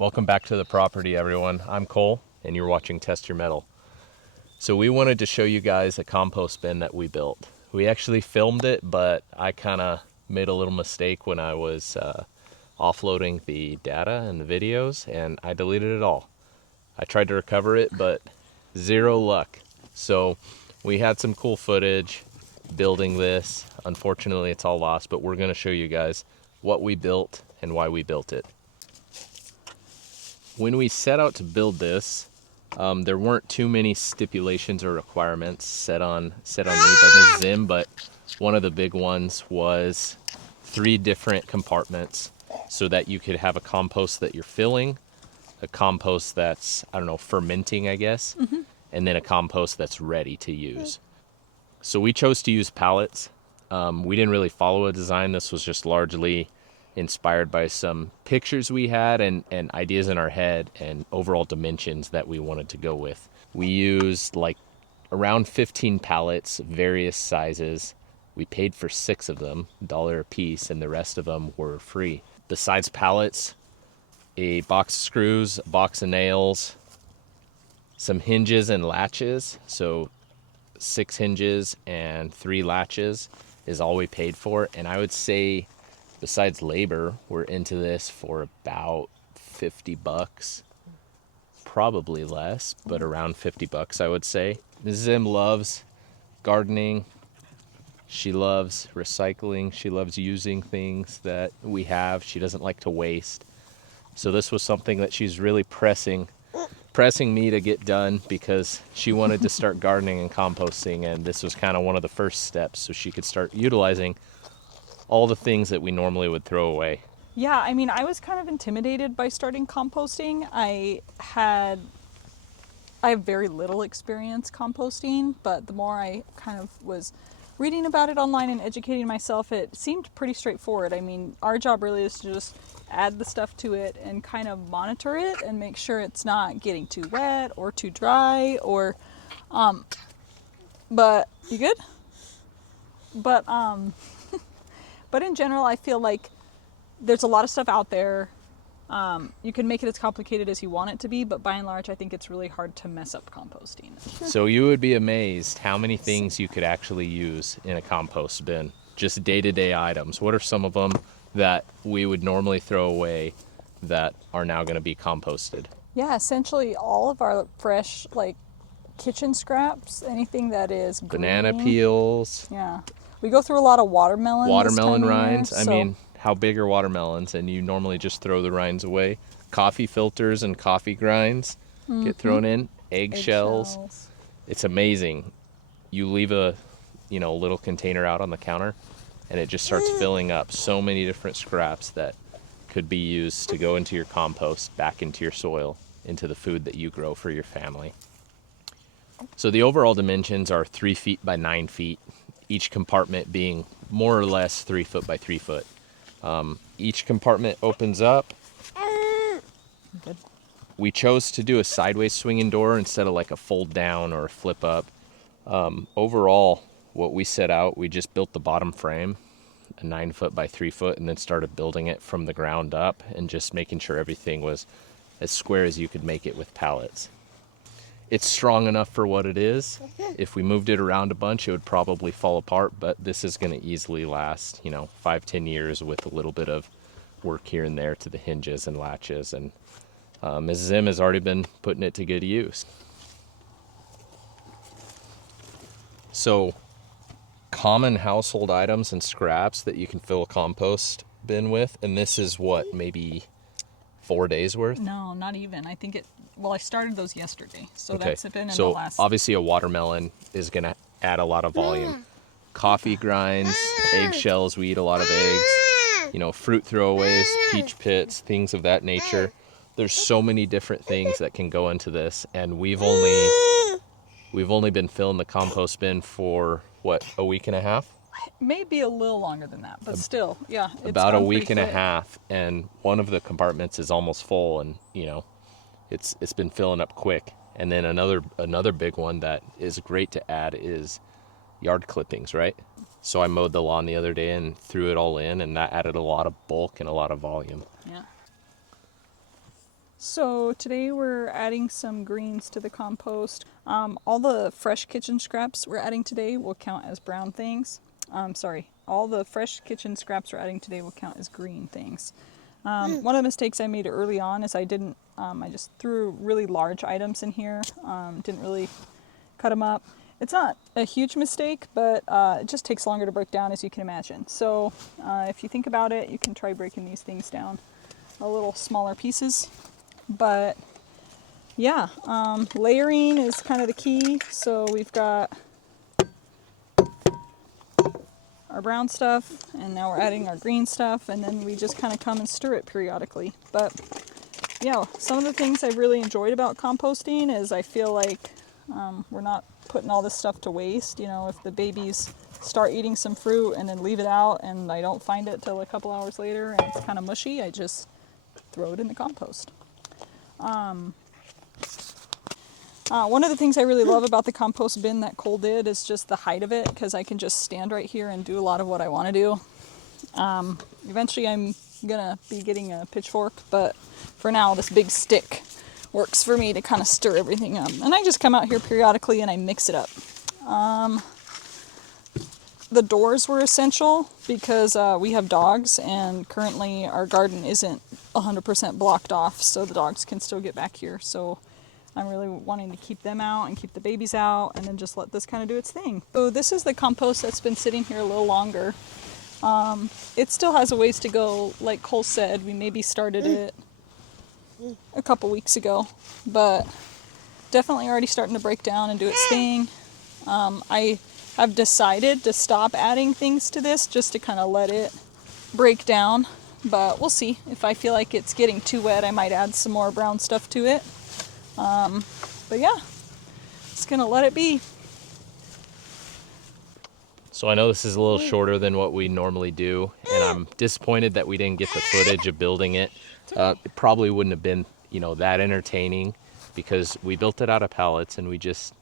Welcome back to the property, everyone. I'm Cole, and you're watching Test Your Mettle. So we wanted to show you guys a compost bin that we built. We actually filmed it, but I kind of made a little mistake when I was offloading the data and the videos, and I deleted it all. I tried to recover it, but zero luck. So we had some cool footage building this. Unfortunately, it's all lost, but we're going to show you guys what we built and why we built it. When we set out to build this, there weren't too many stipulations or requirements set on me by the Zim, but one of the big ones was 3 different compartments so that you could have a compost that you're filling, a compost that's, I don't know, fermenting, I guess, and then a compost that's ready to use. So we chose to use pallets. We didn't really follow a design. This was just largely inspired by some pictures we had and ideas in our head and overall dimensions that we wanted to go with. We used like around 15 pallets, various sizes. We paid for 6 of them, $1 a piece, and the rest of them were free. Besides pallets, a box of screws, a box of nails, some hinges and latches. So 6 hinges and 3 latches is all we paid for. And I would say, besides labor, we're into this for about $50, probably less, but around $50, I would say. Ms. Zim loves gardening. She loves recycling. She loves using things that we have. She doesn't like to waste. So this was something that she's really pressing me to get done because she wanted to start gardening and composting, and this was kind of one of the first steps so she could start utilizing all the things that we normally would throw away. Yeah, I mean, I was kind of intimidated by starting composting. I have very little experience composting, but the more I kind of was reading about it online and educating myself, it seemed pretty straightforward. I mean, our job really is to just add the stuff to it and kind of monitor it and make sure it's not getting too wet or too dry or, but you good? But in general, I feel like there's a lot of stuff out there. You can make it as complicated as you want it to be, but by and large, I think it's really hard to mess up composting. So you would be amazed how many things you could actually use in a compost bin. Just day-to-day items. What are some of them that we would normally throw away that are now going to be composted? Yeah, essentially all of our fresh, like, kitchen scraps, anything that is green. Banana peels. Yeah. We go through a lot of watermelon rinds. Year, I mean, how big are watermelons? And you normally just throw the rinds away. Coffee filters and coffee grinds get thrown in. Eggshells. It's amazing. You leave a little container out on the counter and it just starts filling up. So many different scraps that could be used to go into your compost, back into your soil, into the food that you grow for your family. So the overall dimensions are 3 feet by 9 feet. Each compartment being more or less 3 foot by 3 foot. Each compartment opens up. Good. We chose to do a sideways swinging door instead of like a fold down or a flip up. Overall, what we set out, we just built the bottom frame, a 9 foot by 3 foot, and then started building it from the ground up and just making sure everything was as square as you could make it with pallets. It's strong enough for what it is. If we moved it around a bunch, it would probably fall apart, but this is going to easily last, 5-10 years with a little bit of work here and there to the hinges and latches. And Ms. Zim has already been putting it to good use. So, common household items and scraps that you can fill a compost bin with, and this is what, maybe 4 days worth? No, not even. I think I started those yesterday, so okay. That's been in so the last. Obviously a watermelon is going to add a lot of volume. Coffee grinds, eggshells, we eat a lot of eggs, fruit throwaways, peach pits, things of that nature. There's so many different things that can go into this, and we've only been filling the compost bin for what, a week and a half? Maybe a little longer than that, but still, yeah. About a week and a half, and one of the compartments is almost full, and it's been filling up quick. And then another big one that is great to add is yard clippings, right? So I mowed the lawn the other day and threw it all in, and that added a lot of bulk and a lot of volume. Yeah. So today we're adding some greens to the compost. All the fresh kitchen scraps we're adding today will count as brown things. All the fresh kitchen scraps we're adding today will count as green things. One of the mistakes I made early on is I just threw really large items in here, didn't really cut them up. It's not a huge mistake, but it just takes longer to break down, as you can imagine. So if you think about it, you can try breaking these things down a little smaller pieces. But yeah, layering is kind of the key. So we've got our brown stuff, and now we're adding our green stuff, and then we just kind of come and stir it periodically. But yeah, some of the things I've really enjoyed about composting is I feel like we're not putting all this stuff to waste. You know, if the babies start eating some fruit and then leave it out and I don't find it till a couple hours later and it's kind of mushy, I just throw it in the compost. One of the things I really love about the compost bin that Cole did is just the height of it, because I can just stand right here and do a lot of what I want to do. Eventually I'm gonna be getting a pitchfork, but for now this big stick works for me to kind of stir everything up. And I just come out here periodically and I mix it up. The doors were essential because we have dogs, and currently our garden isn't 100% blocked off, so the dogs can still get back here. So I'm really wanting to keep them out and keep the babies out, and then just let this kind of do its thing. So this is the compost that's been sitting here a little longer. It still has a ways to go. Like Cole said, we maybe started it a couple weeks ago, but definitely already starting to break down and do its thing. I've decided to stop adding things to this just to kind of let it break down, but we'll see. If I feel like it's getting too wet, I might add some more brown stuff to it. But yeah, just gonna let it be. So I know this is a little shorter than what we normally do, and I'm disappointed that we didn't get the footage of building it. It probably wouldn't have been, that entertaining, because we built it out of pallets and we just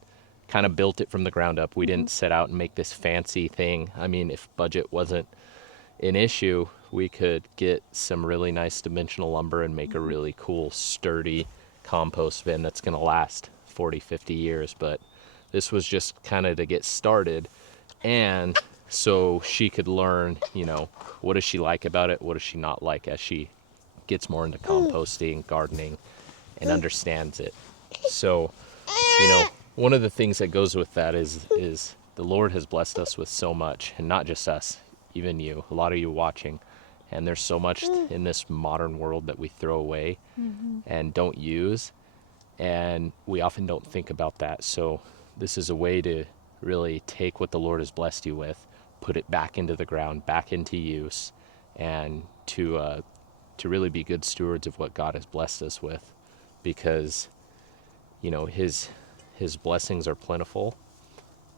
kind of built it from the ground up. We didn't set out and make this fancy thing. I mean, if budget wasn't an issue, we could get some really nice dimensional lumber and make a really cool, sturdy compost bin that's going to last 40, 50 years. But this was just kind of to get started, and so she could learn, what does she like about it, what does she not like, as she gets more into composting, gardening, and understands it. So, one of the things that goes with that is the Lord has blessed us with so much, and not just us, even you, a lot of you watching. And there's so much in this modern world that we throw away and don't use, and we often don't think about that. So this is a way to really take what the Lord has blessed you with, put it back into the ground, back into use, and to really be good stewards of what God has blessed us with, because his blessings are plentiful,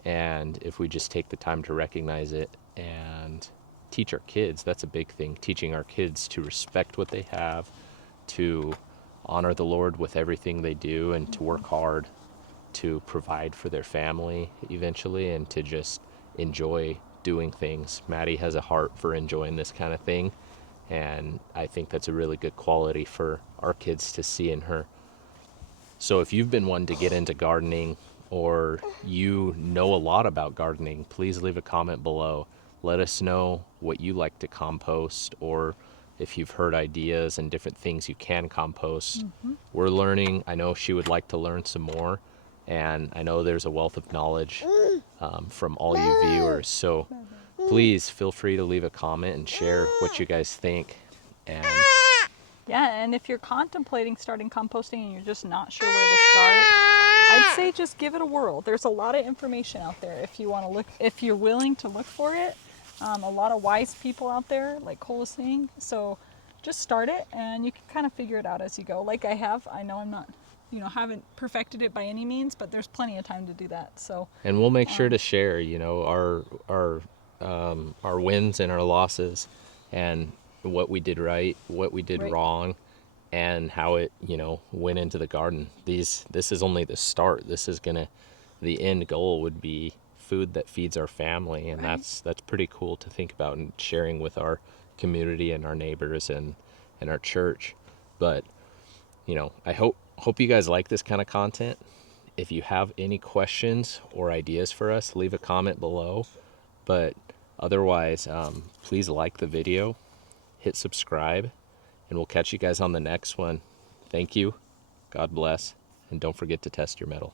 and if we just take the time to recognize it and teach our kids, that's a big thing, teaching our kids to respect what they have, to honor the Lord with everything they do, and to work hard to provide for their family eventually, and to just enjoy doing things. Maddie has a heart for enjoying this kind of thing, and I think that's a really good quality for our kids to see in her. So if you've been one to get into gardening, or you know a lot about gardening, please leave a comment below. Let us know what you like to compost, or if you've heard ideas and different things you can compost. We're learning. I know she would like to learn some more, and I know there's a wealth of knowledge from all you viewers. So please feel free to leave a comment and share what you guys think. And Yeah, and if you're contemplating starting composting and you're just not sure where to start, I'd say just give it a whirl. There's a lot of information out there if you want to look, if you're willing to look for it. A lot of wise people out there, like Cole was saying. So just start it, and you can kind of figure it out as you go. Like I have. I know I'm not, haven't perfected it by any means, but there's plenty of time to do that. So. And we'll make sure to share, our wins and our losses, and what we did right, what we did wrong, and how it, went into the garden. This is only the start. This is the end goal would be food that feeds our family, and that's pretty cool to think about, and sharing with our community and our neighbors and our church. But I hope you guys like this kind of content. If you have any questions or ideas for us, leave a comment below. But otherwise, please like the video, hit subscribe, and we'll catch you guys on the next one. Thank you. God bless. And don't forget to test your metal.